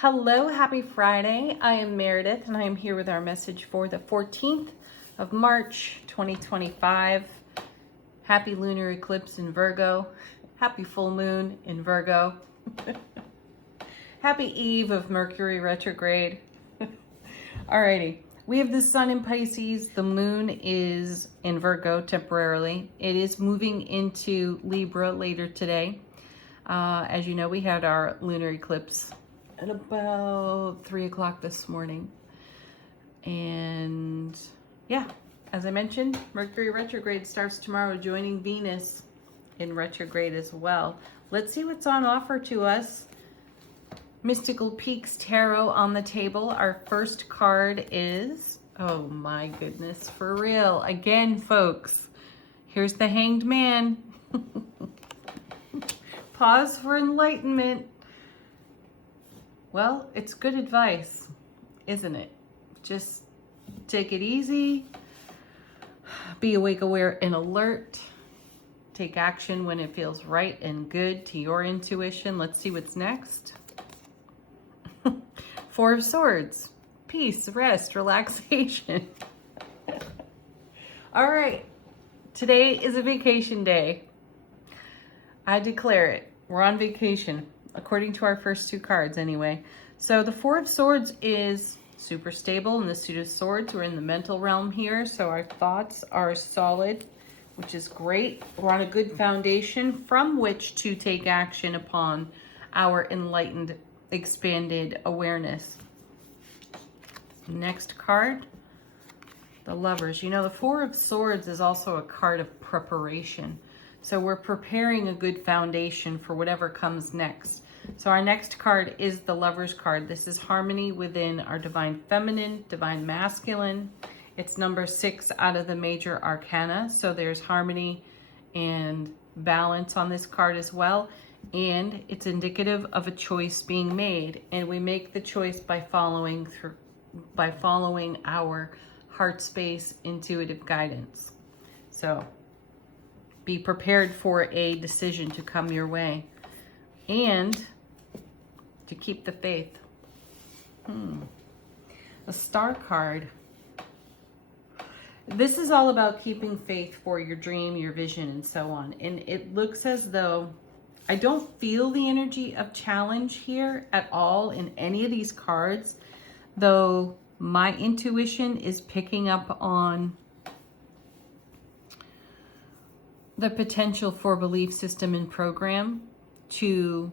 Hello, happy Friday. I am Meredith and I am here with our message for the 14th of March 2025. Happy lunar eclipse in Virgo. Happy full moon in Virgo. Happy eve of Mercury retrograde. Alrighty, we have the sun in Pisces. The moon is in Virgo temporarily. It is moving into Libra later today. As you know, we had our lunar eclipse at about 3 o'clock this morning. And yeah, as I mentioned, Mercury retrograde starts tomorrow, joining Venus in retrograde as well. Let's see what's on offer to us. Mystical Peaks Tarot on the table. Our first card is, oh my goodness, for real. Again, folks, here's the Hanged Man. Pause for enlightenment. Well, it's good advice, isn't it? Just take it easy, be awake, aware, and alert. Take action when it feels right and good to your intuition. Let's see what's next. Four of Swords, peace, rest, relaxation. All right, today is a vacation day. I declare it. We're on vacation. According to our first two cards anyway. So the Four of Swords is super stable, and the Suit of Swords, we're in the mental realm here, so our thoughts are solid, which is great. We're on a good foundation from which to take action upon our enlightened, expanded awareness. Next card, the Lovers. You know, the Four of Swords is also a card of preparation. So we're preparing a good foundation for whatever comes next. So our next card is the Lovers card. This is harmony within our divine feminine, divine masculine. It's number 6 out of the major arcana. So there's harmony and balance on this card as well. And it's indicative of a choice being made. And we make the choice by following our heart space, intuitive guidance. So be prepared for a decision to come your way and to keep the faith. The Star card. This is all about keeping faith for your dream, your vision, and so on. And it looks as though I don't feel the energy of challenge here at all in any of these cards, though my intuition is picking up on the potential for belief system and program to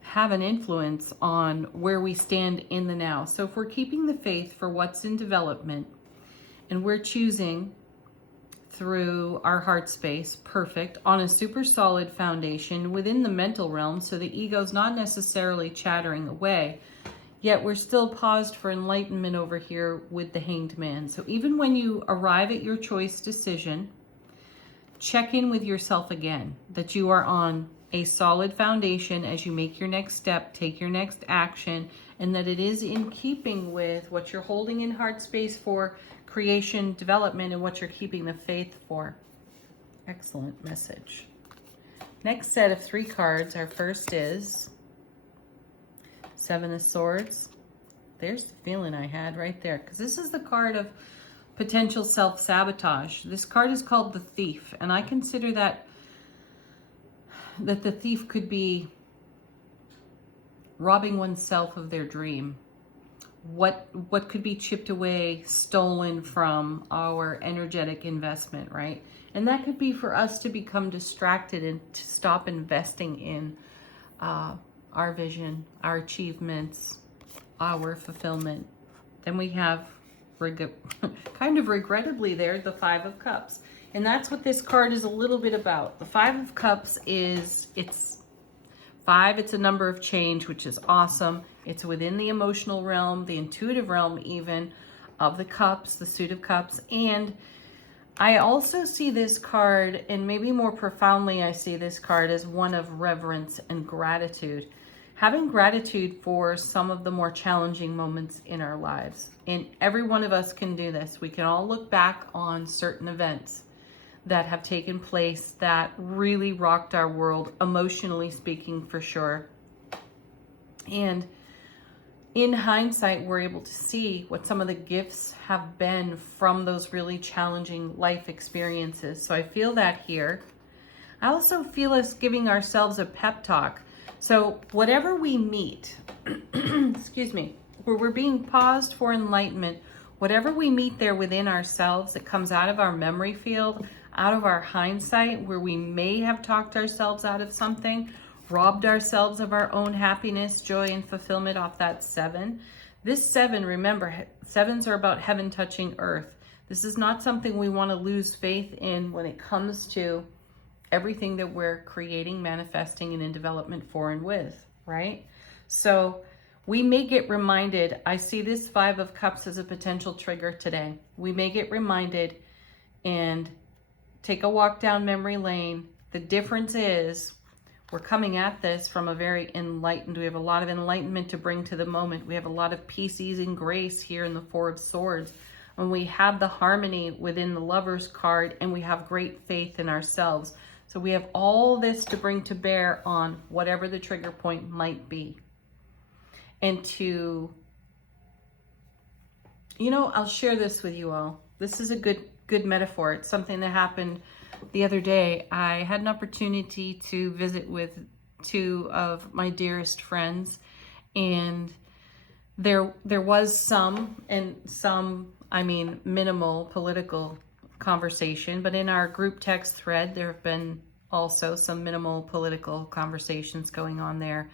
have an influence on where we stand in the now. So if we're keeping the faith for what's in development and we're choosing through our heart space, perfect, on a super solid foundation within the mental realm, so the ego's not necessarily chattering away, yet we're still paused for enlightenment over here with the Hanged Man. So even when you arrive at your choice decision, check in with yourself again, that you are on a solid foundation as you make your next step, take your next action, and that it is in keeping with what you're holding in heart space for creation, development, and what you're keeping the faith for. Excellent message. Next set of 3 cards. Our first is Seven of Swords. There's the feeling I had right there, because this is the card of potential self-sabotage. This card is called the Thief, and I consider that the thief could be robbing oneself of their dream. What could be chipped away, stolen from our energetic investment, right? And that could be for us to become distracted and to stop investing in our vision, our achievements, our fulfillment. Then we have, kind of regrettably there, the Five of Cups. And that's what this card is a little bit about. The Five of Cups is, it's 5, it's a number of change, which is awesome. It's within the emotional realm, the intuitive realm even, of the cups, the Suit of Cups. And I also see this card, and maybe more profoundly I see this card as one of reverence and gratitude. Having gratitude for some of the more challenging moments in our lives. And every one of us can do this. We can all look back on certain events that have taken place that really rocked our world, emotionally speaking, for sure. And in hindsight, we're able to see what some of the gifts have been from those really challenging life experiences. So I feel that here. I also feel us giving ourselves a pep talk. So whatever we meet, excuse me, where we're being paused for enlightenment, whatever we meet there within ourselves that comes out of our memory field, out of our hindsight, where we may have talked ourselves out of something, robbed ourselves of our own happiness, joy, and fulfillment off that 7. This 7, remember, 7s are about heaven touching earth. This is not something we want to lose faith in when it comes to everything that we're creating, manifesting, and in development for and with, right? So we may get reminded, I see this 5 of Cups as a potential trigger today. We may get reminded and take a walk down memory lane. The difference is we're coming at this from a very enlightened, we have a lot of enlightenment to bring to the moment. We have a lot of peace, ease, and grace here in the 4 of Swords. And we have the harmony within the Lover's card, and we have great faith in ourselves. So we have all this to bring to bear on whatever the trigger point might be. And to, I'll share this with you all. This is a good metaphor. It's something that happened the other day. I had an opportunity to visit with 2 of my dearest friends, and there was some minimal political conversation, but in our group text thread, there have been also some minimal political conversations going on there.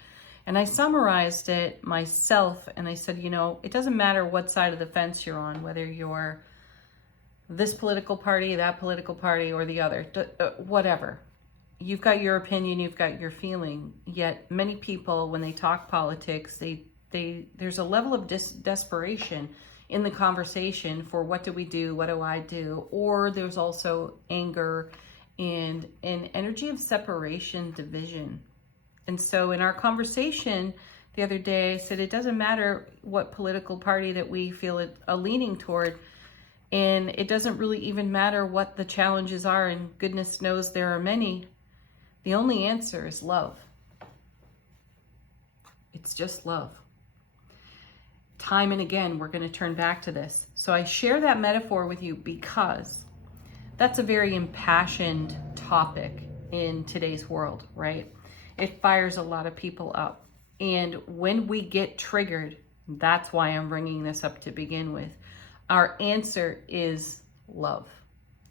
And I summarized it myself, and I said, it doesn't matter what side of the fence you're on, whether you're this political party, that political party, or the other, whatever. You've got your opinion, you've got your feeling. Yet many people, when they talk politics, there's a level of desperation in the conversation for what do we do, what do I do? Or there's also anger and an energy of separation, division. And so in our conversation the other day, I said it doesn't matter what political party that we feel a leaning toward, and it doesn't really even matter what the challenges are, and goodness knows there are many. The only answer is love. It's just love. Time and again, we're going to turn back to this. So I share that metaphor with you because that's a very impassioned topic in today's world, right? It fires a lot of people up. And when we get triggered, that's why I'm bringing this up to begin with. Our answer is love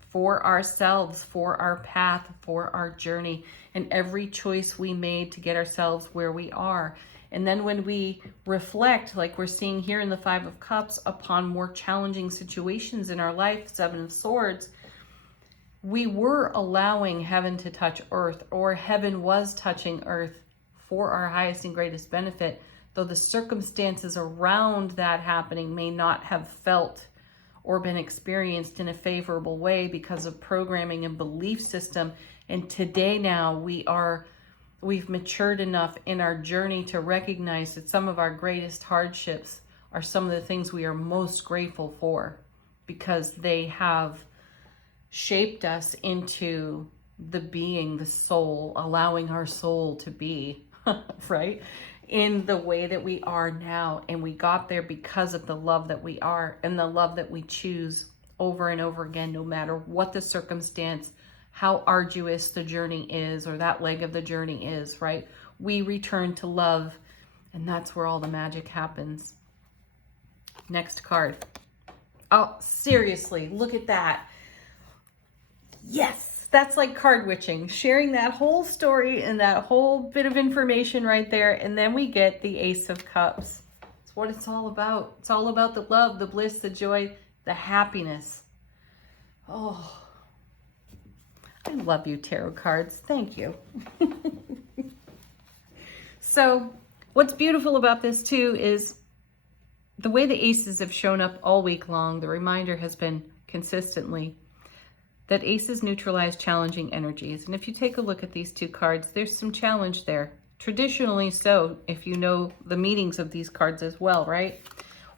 for ourselves, for our path, for our journey, and every choice we made to get ourselves where we are. And then when we reflect, like we're seeing here in the 5 of Cups, upon more challenging situations in our life, 7 of Swords, we were allowing heaven to touch earth, or heaven was touching earth for our highest and greatest benefit, though the circumstances around that happening may not have felt or been experienced in a favorable way because of programming and belief system. And today now we've matured enough in our journey to recognize that some of our greatest hardships are some of the things we are most grateful for, because they have shaped us into the being, the soul, allowing our soul to be, right, in the way that we are now. And we got there because of the love that we are and the love that we choose over and over again, no matter what the circumstance, how arduous the journey is, or that leg of the journey is, right? We return to love, and that's where all the magic happens. Next card. Oh, seriously, look at that. Yes, that's like card witching, sharing that whole story and that whole bit of information right there. And then we get the Ace of Cups. It's what it's all about. It's all about the love, the bliss, the joy, the happiness. Oh, I love you, tarot cards. Thank you. So what's beautiful about this too is the way the aces have shown up all week long. The reminder has been consistently that aces neutralize challenging energies. And if you take a look at these 2 cards, there's some challenge there. Traditionally so, if you know the meanings of these cards as well, right?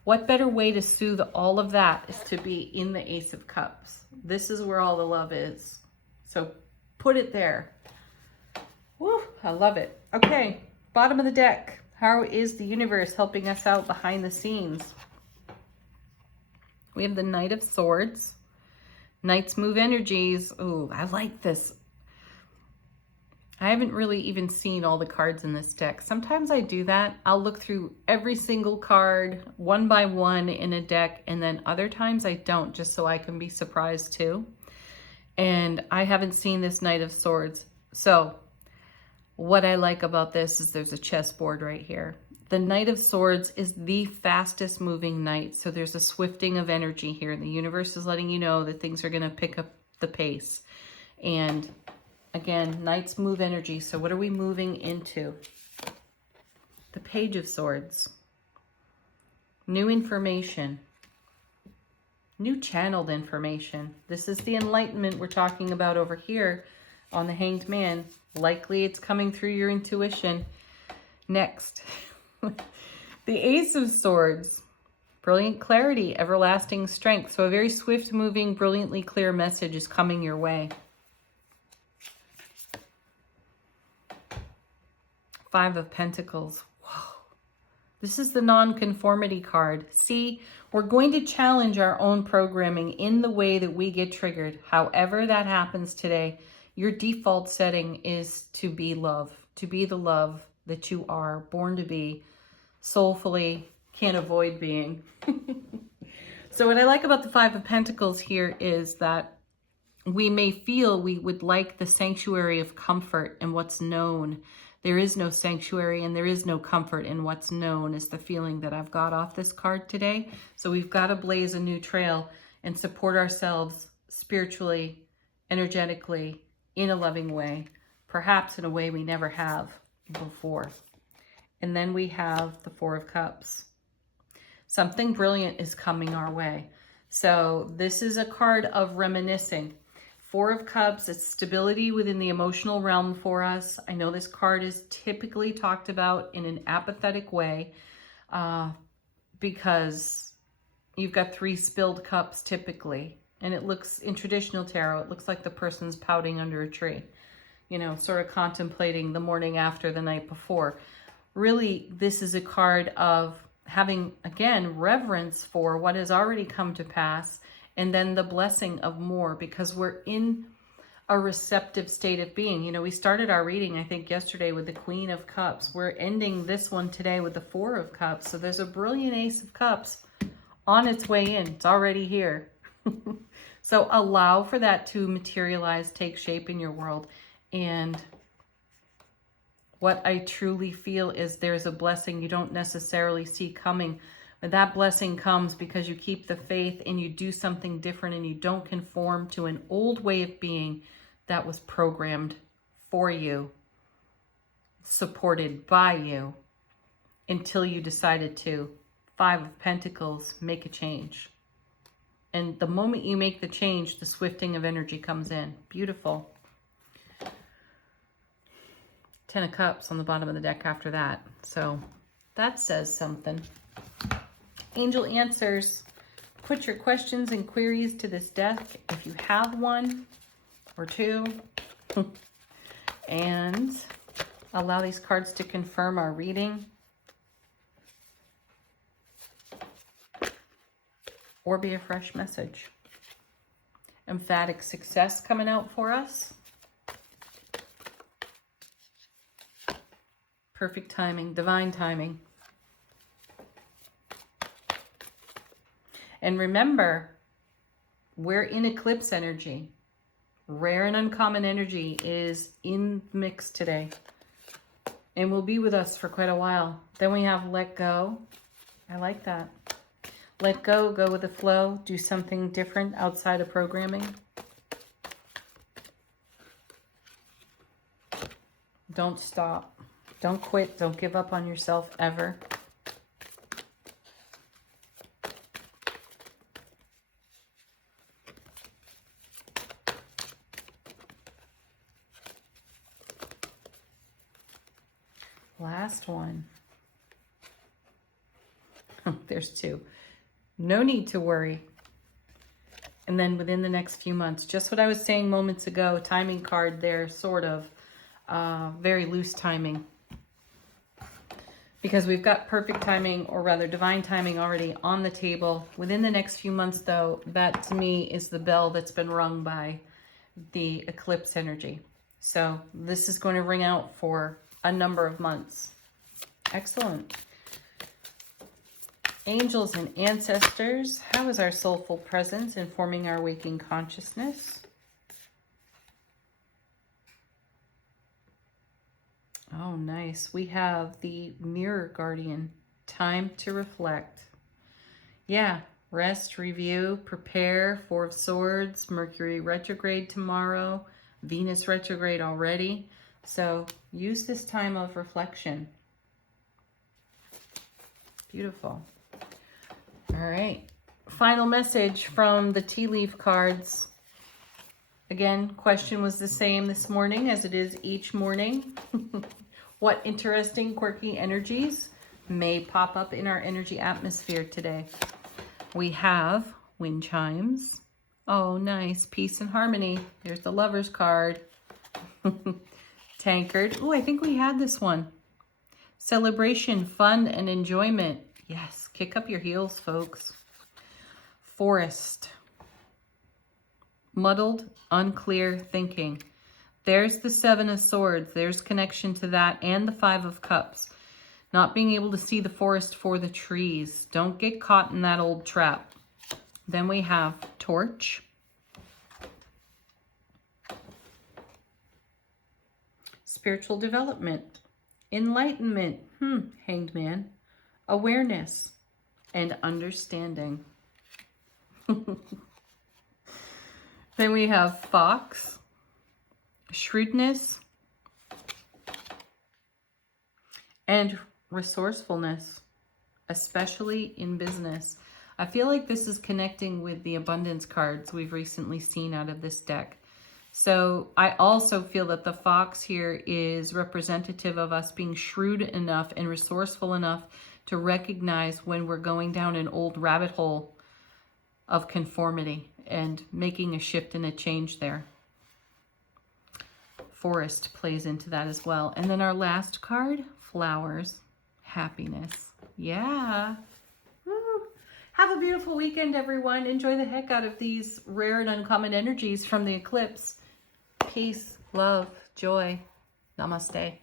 What better way to soothe all of that is to be in the Ace of Cups. This is where all the love is. So put it there. Woo, I love it. Okay, bottom of the deck. How is the universe helping us out behind the scenes? We have the Knight of Swords. Knights move energies. Oh, I like this. I haven't really even seen all the cards in this deck. Sometimes I do that. I'll look through every single card one by one in a deck, and then other times I don't, just so I can be surprised too. And I haven't seen this Knight of Swords. So what I like about this is there's a chessboard right here. The Knight of Swords is the fastest moving knight. So there's a swifting of energy here. The universe is letting you know that things are going to pick up the pace. And again, knights move energy. So what are we moving into? The Page of Swords. New information. New channeled information. This is the enlightenment we're talking about over here on the Hanged Man. Likely it's coming through your intuition. Next, the Ace of Swords. Brilliant clarity, everlasting strength. So a very swift moving, brilliantly clear message is coming your way. Five of Pentacles. Whoa. This is the non-conformity card. See, we're going to challenge our own programming in the way that we get triggered. However that happens today, your default setting is to be love, to be the love that you are born to be, soulfully, can't avoid being. So what I like about the Five of Pentacles here is that we may feel we would like the sanctuary of comfort and what's known. There is no sanctuary and there is no comfort in what's known is the feeling that I've got off this card today. So we've got to blaze a new trail and support ourselves spiritually, energetically, in a loving way, perhaps in a way we never have before. And then we have the Four of Cups. Something brilliant is coming our way. So this is a card of reminiscing. Four of Cups, it's stability within the emotional realm for us. I know this card is typically talked about in an apathetic way because you've got three spilled cups typically. And it looks, in traditional tarot, it looks like the person's pouting under a tree, you know, sort of contemplating the morning after the night before. Really, this is a card of having, again, reverence for what has already come to pass, and then the blessing of more, because we're in a receptive state of being. You know, we started our reading, I think, yesterday with the Queen of Cups. We're ending this one today with the Four of Cups. So there's a brilliant Ace of Cups on its way in. It's already here. So allow for that to materialize, take shape in your world. And what I truly feel is there's a blessing you don't necessarily see coming. But that blessing comes because you keep the faith and you do something different and you don't conform to an old way of being that was programmed for you, supported by you, until you decided to. Five of Pentacles, make a change. And the moment you make the change, the swifting of energy comes in. Beautiful. Ten of Cups on the bottom of the deck after that. So that says something. Angel answers. Put your questions and queries to this deck if you have one or two. And allow these cards to confirm our reading. Or be a fresh message. Emphatic success coming out for us. Perfect timing, divine timing. And remember, we're in eclipse energy. Rare and uncommon energy is in the mix today. And will be with us for quite a while. Then we have let go. I like that. Let go, go with the flow, do something different outside of programming. Don't stop. Don't quit. Don't give up on yourself ever. Last one. There's two. No need to worry. And then within the next few months, just what I was saying moments ago, timing card there, sort of, very loose timing. because we've got perfect timing, or rather divine timing, already on the table. Within the next few months, though, that to me is the bell that's been rung by the eclipse energy. So this is going to ring out for a number of months. Excellent. Angels and ancestors, how is our soulful presence informing our waking consciousness? Oh, nice. We have the mirror guardian. Time to reflect. Yeah, rest, review, prepare. Four of Swords, Mercury retrograde tomorrow, Venus retrograde already. So use this time of reflection. Beautiful. All right. Final message from the tea leaf cards. Again, question was the same this morning as it is each morning. What interesting, quirky energies may pop up in our energy atmosphere today? We have wind chimes. Oh, nice. Peace and harmony. There's the Lover's card. Tankard. Oh, I think we had this one. Celebration, fun, and enjoyment. Yes, kick up your heels, folks. Forest. Muddled, unclear thinking. There's the Seven of Swords. There's connection to that, and the Five of Cups. Not being able to see the forest for the trees. Don't get caught in that old trap. Then we have Torch. Spiritual development. Enlightenment. Hanged Man. Awareness. And understanding. Then we have Fox. Shrewdness, and resourcefulness, especially in business. I feel like this is connecting with the abundance cards we've recently seen out of this deck. So I also feel that the fox here is representative of us being shrewd enough and resourceful enough to recognize when we're going down an old rabbit hole of conformity and making a shift and a change there. Forest plays into that as well. And then our last card, flowers, happiness. Yeah. Woo. Have a beautiful weekend, everyone. Enjoy the heck out of these rare and uncommon energies from the eclipse. Peace, love, joy. Namaste.